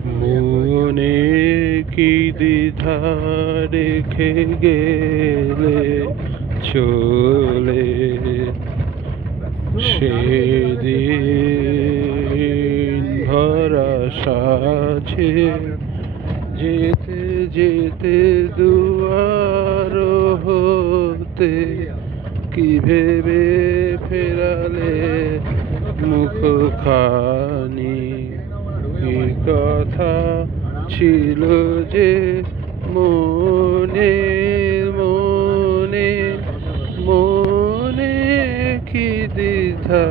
মনে কি দ্বিধা রেখে গেলে চলে সেদিন ভরা সাজে যেতে যেতে দুয়ার হতে কি ভেবে ফেরালে মুখখানি কি কথা ছিল যে মনে মনে মনে কি দ্বিধা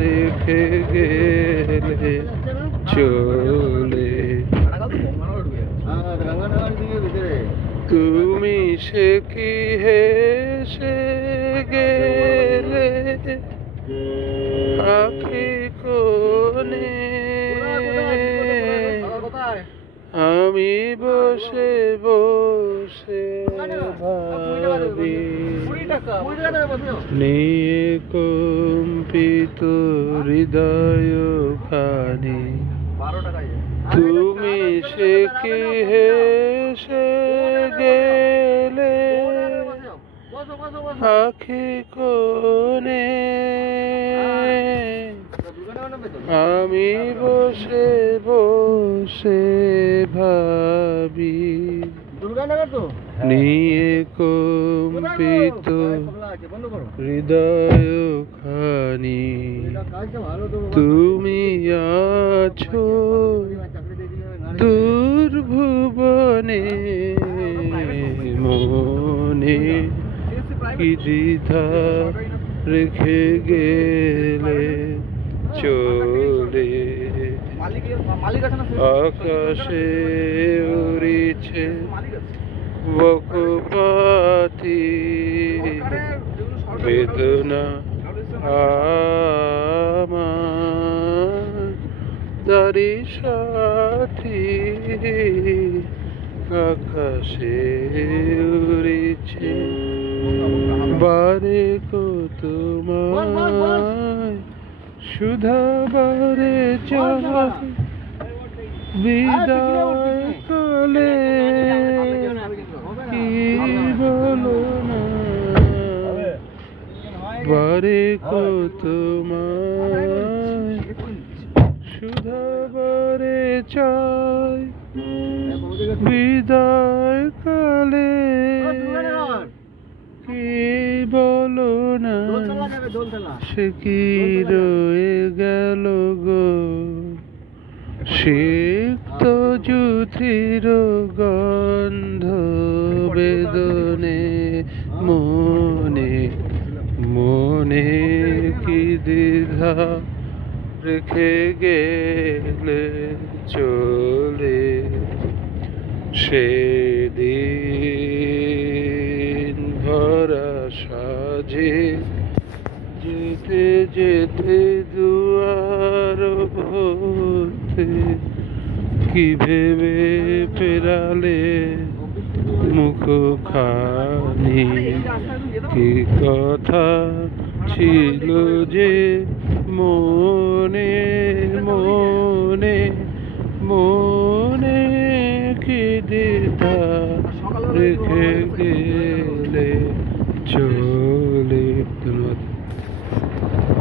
রেখে গেলে চলে তুমি সে কি হেসে গেলে আখি কোণে আমি বসে বসে ভাবি নিয়ে কম্পিত হৃদয় খানি তুমি সে কি হেসে গেলে আখি কোণে আমি বসে বসে ভাবি নিয়ে কম্পিত হৃদয় খানি তুমি আছো দূর ভুবনে মনে কি দ্বিধা রেখে গেলে চলে আকাশে উড়িছে বকপাতি বেদনা আমার তারি সাথী আকাশে উড়িছে বারে কত তোমায় সুধা বারে চায় বিদায় কালে কি বলো না বারে কত তোমায় সুধা বারে চায় বিদায় কালে কি বলো না সে কি রয়ে গেল গো সিক্ত যুথির গন্ধ বেদনে মনে মনে কি দ্বিধা রেখে গেলে চলে সেদিন ভরা সাজে যেতে যেতে দুয়ার হতে কি ভেবে ফেরালে মুখখানি কি কথা ছিল যে